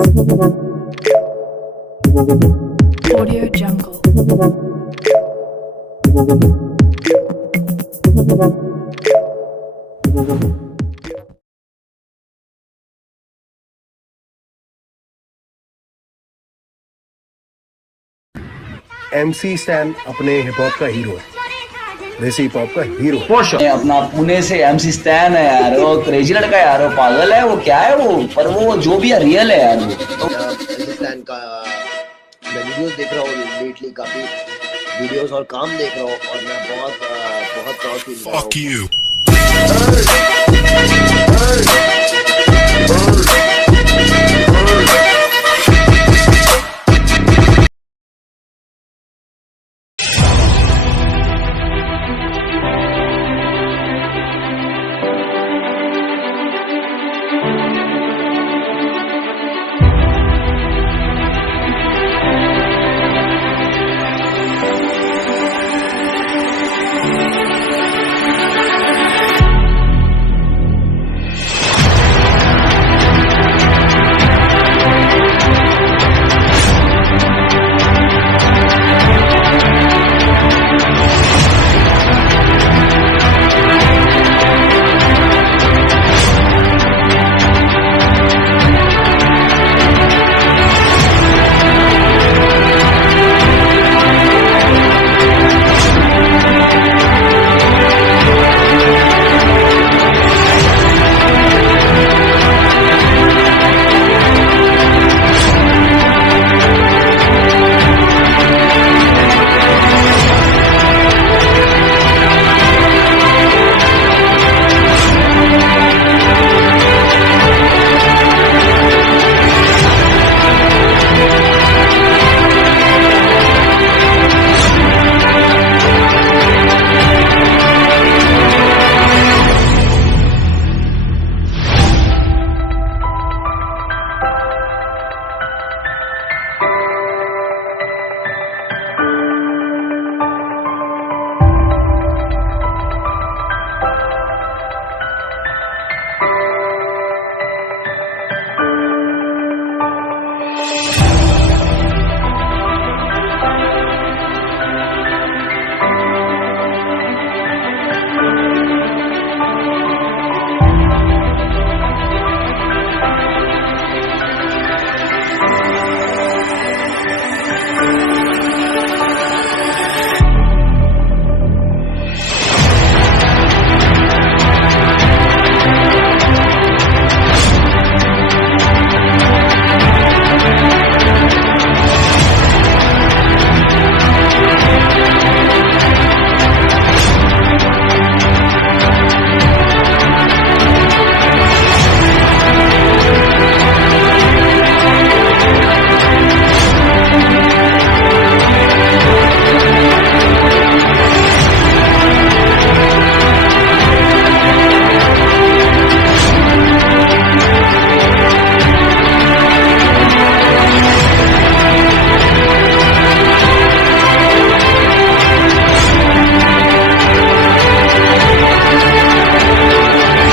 Audio Jungle. MC stand अपने hip hop का हीरो है, देसी हिप हॉप का हीरो है। अपना पुणे से MC स्टैन है यार, वो क्रेजी लड़का है यार, वो पागल है, वो क्या है वो, पर वो जो भी है रियल है यार। वो MC स्टैन का मैं वीडियोस देख रहा हूँ लेटली, काफी वीडियोस और काम देख रहा हूँ, और मैं बहुत प्राउड फील कर रहा हूँ।